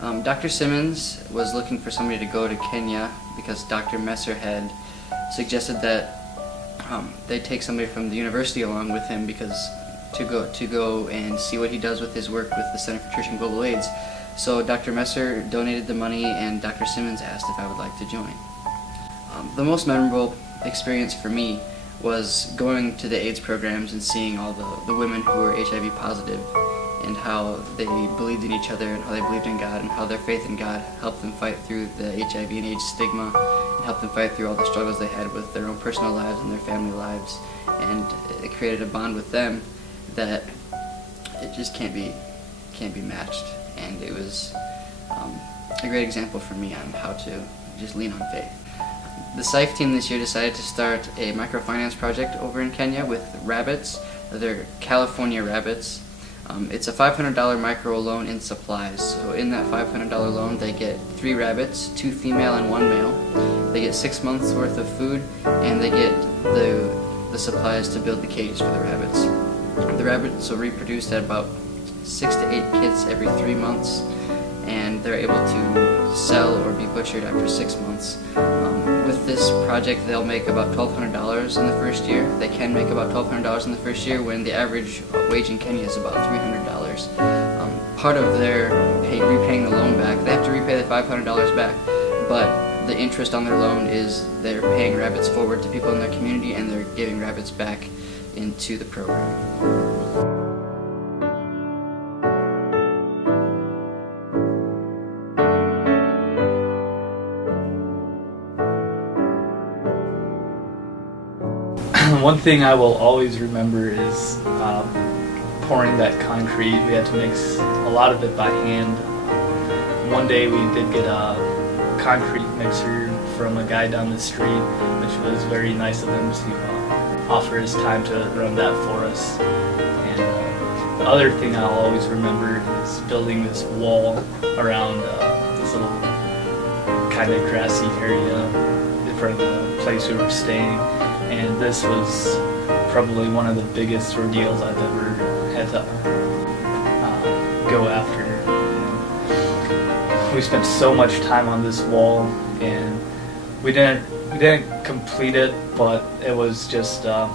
Dr. Simmons was looking for somebody to go to Kenya because Dr. Messer had suggested that they take somebody from the university along with him because to go and see what he does with his work with the Center for Church and Global AIDS. So Dr. Messer donated the money and Dr. Simmons asked if I would like to join. The most memorable experience for me was going to the AIDS programs and seeing all the women who were HIV positive and how they believed in each other and how they believed in God and how their faith in God helped them fight through the HIV and AIDS stigma and helped them fight through all the struggles they had with their own personal lives and their family lives. And it created a bond with them that it just can't be matched. And it was a great example for me on how to just lean on faith. The SIFE team this year decided to start a microfinance project over in Kenya with rabbits. They're California rabbits. It's a $500 micro loan in supplies. So in that $500 loan they get 3 rabbits, 2 female and 1 male. They get 6 months worth of food and they get the supplies to build the cages for the rabbits. The rabbits will reproduce at about 6 to 8 kids every 3 months, and they're able to sell or be butchered after 6 months. With this project they'll make about $1,200 in the first year. They can make about $1,200 in the first year when the average wage in Kenya is about $300. Part of their repaying the loan back, they have to repay the $500 back, but the interest on their loan is they're paying rabbits forward to people in their community and they're giving rabbits back into the program. One thing I will always remember is pouring that concrete. We had to mix a lot of it by hand. One day we did get a concrete mixer from a guy down the street, which was very nice of him to offer his time to run that for us. And the other thing I'll always remember is building this wall around this little kind of grassy area in front of the place we were staying. And this was probably one of the biggest ordeals I've ever had to go after. We spent so much time on this wall, and we didn't complete it, but it was just a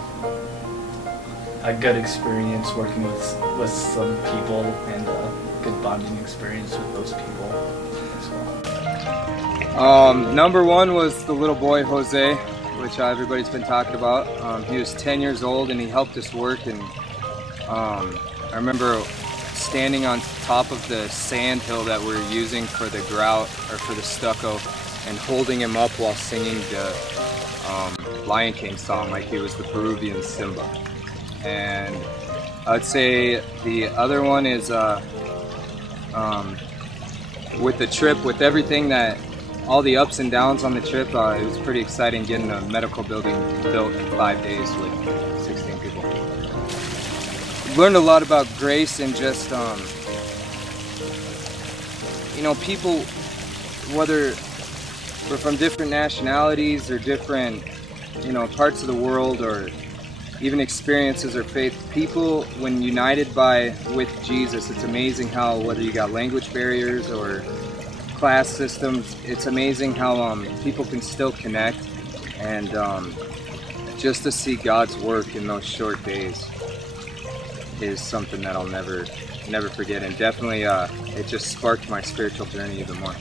good experience working with some people and a good bonding experience with those people as well. Number 1 was the little boy Jose, which everybody's been talking about. He was 10 years old and he helped us work, and I remember standing on top of the sand hill that we're using for the grout or for the stucco and holding him up while singing the Lion King song like he was the Peruvian Simba. And I'd say the other one is with the trip, with everything that all the ups and downs on the trip, it was pretty exciting getting a medical building built in 5 days with 16 people. Learned a lot about grace and just, you know, people, whether we're from different nationalities or different, you know, parts of the world or even experiences or faith, people, when united with Jesus, it's amazing how, whether you got language barriers or class systems, it's amazing how people can still connect, and just to see God's work in those short days is something that I'll never forget, and definitely it just sparked my spiritual journey even more.